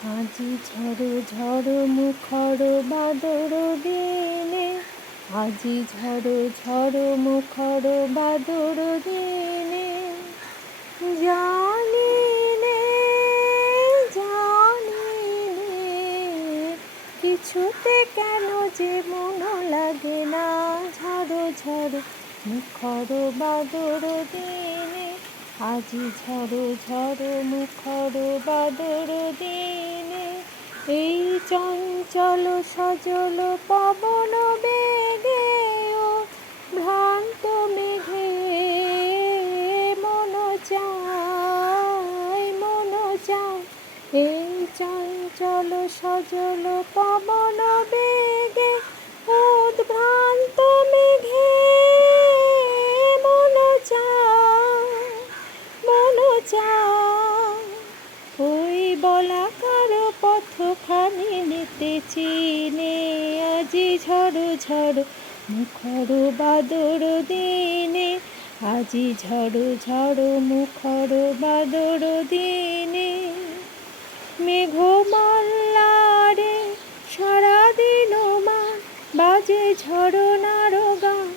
আজি ঝড় ঝড় মুখর বাদর দিনে, আজি ঝড় ঝড় মুখর বাদর দিনে, জানি নে জানি নে কিছুতে কেন যে মন লাগে না। ঝড় ঝড় মুখর বাদর দিনে, আজি ঝড় ঝড় মুখর বাদর দিনে, এই চঞ্চল সজল পবন বেগে ও ভ্রান্ত মেঘে মন চায় মন চায়, এই চঞ্চল সজল পবন বেগে উদ্ভ্রান্ত মেঘে মন চায় মন চায়। ওই বলাকার পথখানি নিতেছি নে, আজি ঝড় ঝড় মুখর বাদর দিনে, আজি ঝড় ঝড় মুখর বাদর দিনে। মেঘমাল্লারে সারাদিন মান বাজে ঝরনার গান,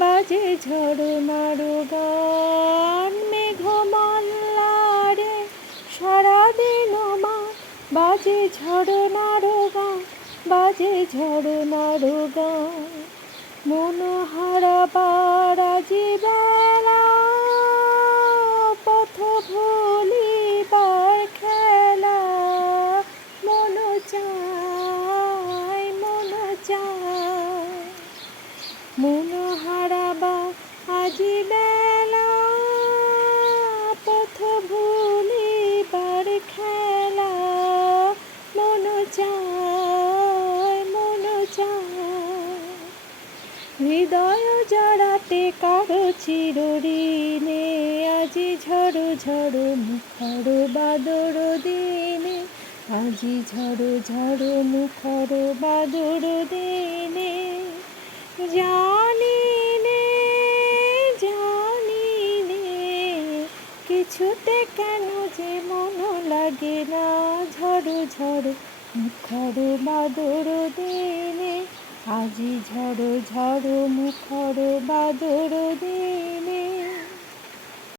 বাজে ঝরনার গান। মেঘমাল্লারে সারাদিন মান বাজে ঝরনার গান, বাজে ঝরনার গান। মন হারাবার আজি বেলা, পথ ভুলিবার খেলা, মন চায় মন চায়। মন হারাবার আজি বেলা, পথ ভুলিবার খেলা, মন চায় মন চায়। হৃদয় জড়াতে কারো চিরঋণে, আজি ঝড় ঝড় মুখর বাদর দিনে, আজি ঝড় ঝড় মুখর বাদর দিনে। জানি নে কিছুতে কেন যে মন লাগে না। ঝড় ঝড় মুখর বাদর দিনে, আজি ঝড় ঝড় মুখর বাদর দিনে।